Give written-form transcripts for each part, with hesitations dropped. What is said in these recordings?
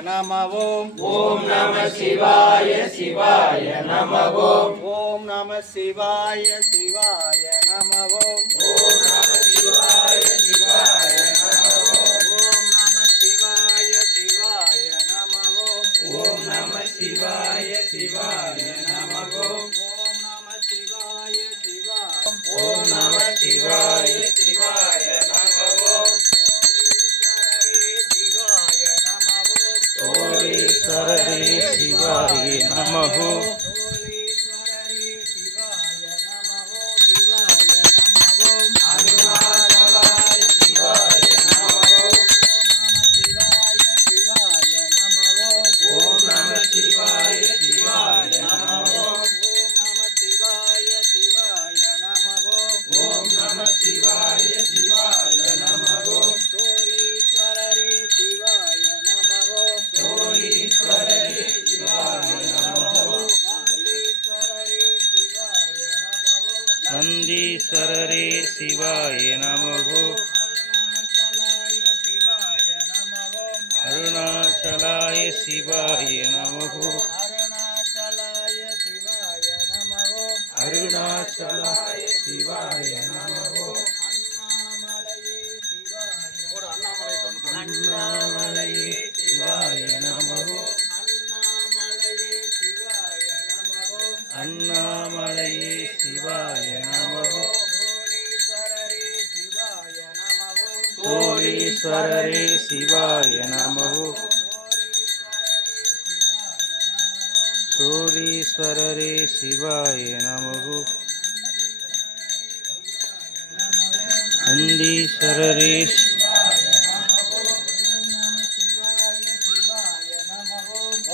நம ஓம். ஓம் நம சிவாய சிவாய நம ஓம். ஓம் நம சிவாய சிவாய நம ஓம். ஓம் நம சிவாய சிவாய நம ஓம். ஓம் நம சிவாய சிவாய நம ஓம். ஓம் நம சிவாய சிவாய நம ஓம். ஓம் நம சிவாய சிவாய. ஓம் நம சிவாய சிவாய நம ஓம். சோழீஸ்வரரே சிவாய நம ஓம். சோழீஸ்வரரே சிவாய நம ஓம். சிவாய நம ஓம். அருணாச்சலாய சிவாய நம ஓம். ஓம் நம சிவாய சிவாய நம ஓம். ஓம் நம சிவாய சிவாய நம ஓம். ஓம் நம சிவாய சிவாய நம ஓம். ஓம் நம சிவாய சிவாய நம ஓம். சோழீஸ்வரரே சிவாய நம ஓம். சோழீஸ்வரரே சிவாய நம ஓம். நந்தீஸ்வரரே சிவாய நம ஓம். அருணாச்சலாய சிவாய நம ஓம். அருணாச்சலாய சிவாய நம ஓம். அருணாச்சலாய சிவாய நம ஓம். அண்ணாமலையே சிவாய நம ஓம். அண்ணாமலையே சிவாய நம ஓம். அண்ணாமலையே சிவாய நம ஓம். சோழீஸ்வரரே சிவாய நம ஓம். சோழீஸ்வரரே சிவாய நம ஓம். நந்தீஸ்வரரே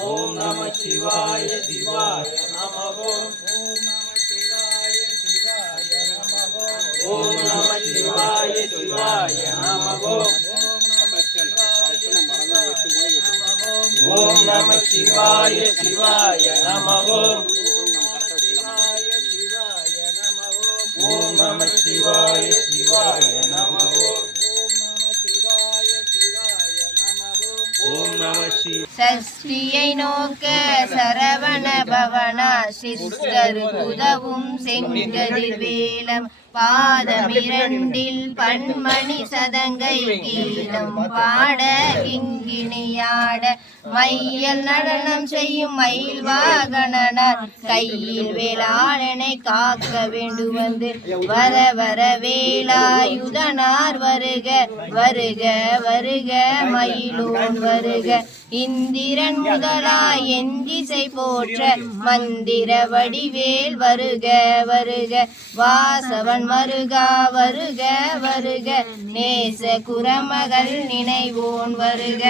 ஓம் நம சிவாய சிவாய நம ஓம். ஓம் நம சிவாய சிவாய நம ஓம். ஓம் நம சிவாய சிவாய நம ஓம். ஓம் நம சிவாய சிவாய நம ஓம். ஓம் நம சிவாய. சஷ்டியை நோக்க சரவண பவனா சிஸ்டர் உதவும் செங்கதிர் வேலம் பாதமிரண்டில் பன்மணி சதங்கை கீதம் பாட கிண்கிணியாட மையல் நடனம் செய்யும் மயில் வாகனனார் கையில் வேளாளனை காக்க வேண்டுவந்து வர வர வேலாயுதனார் வருக வருக வருக மயிலோன் வருக இந்திரன் முதலாய் என் திசை போற்ற மந்திர வடிவேல் வருக வருக வாசவன் வருகா வருக வருக நேச குரமகள் நினைவோன் வருக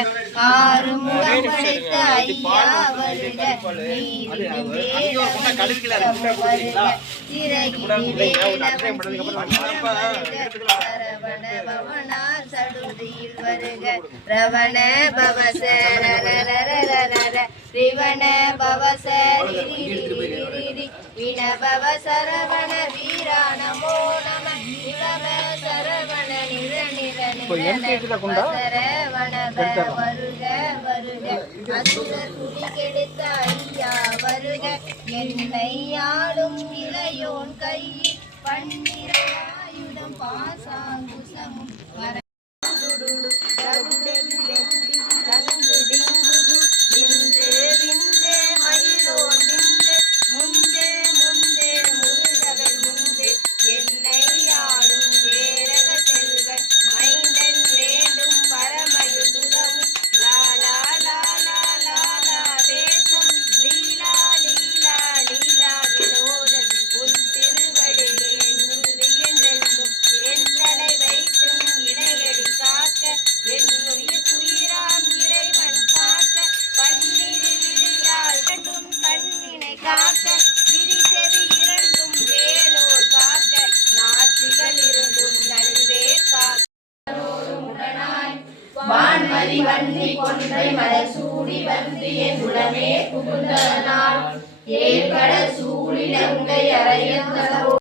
ஆறுமுகம் படைத்த ஐயா வருக சடுதியில் வருக ரவண பவச ரிவண பவச வினபவ சரவண வீரா நமோ நம நிலவ சரவண நிர நிர சரவண வருக வருக அசுரர் குடி கெடுத்த ஐயா வருக என்னை ஆளும் இளையோன் கையில் பன்னிர ஆயுதம் பாசாங்குசமும் வர வான்மதி வன்னி கொன்றை மலர் சூடி வந்து என் உடனே புகுந்தனால் ஏற்பட சூழிலங்கை அறையத்தலோ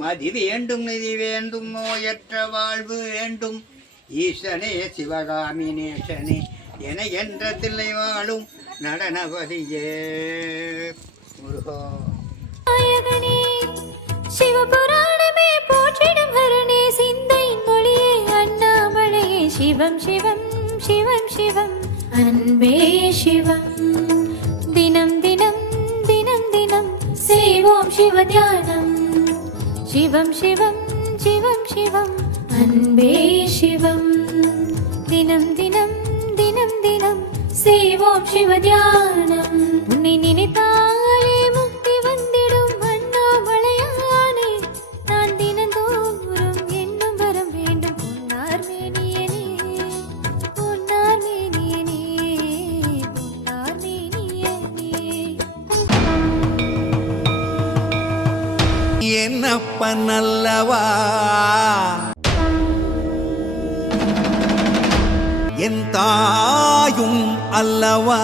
மதி வேண்டும் நிதி வேண்டும் நோயற்ற வாழ்வு வேண்டும் ஈசனே சிவகாமி நேசனே என என்ற தில்லை வாழும் நடனபதியே முருகா. நாயகனே சிவபுராணமே போற்றிடும் ஹரணே சிந்தை மொழியே அண்ணாமலையே சிவம் சிவம் சிவம் சிவம் அன்பே சிவம் தினம் தினம் தினம் தினம் செய்வோம் சிவ தியானம் சிவம் சிவம் சிவம் சிவம் அன்பே சிவம் தினம் தினம் தினம் தினம் செய்வோம் சிவ தியானம் உன்னை நினைத்தாலே முக்தி வந்திடும் அண்ணாமலையானே நான் தினந்தோறும் எண்ணும் வரம் வேண்டும் பொன்னார் மேனியனே பொன்னார் மேனியனே பொன்னார் மேனியனே. என்னப்பன் அல்லவா என் தாயும் அல்லவா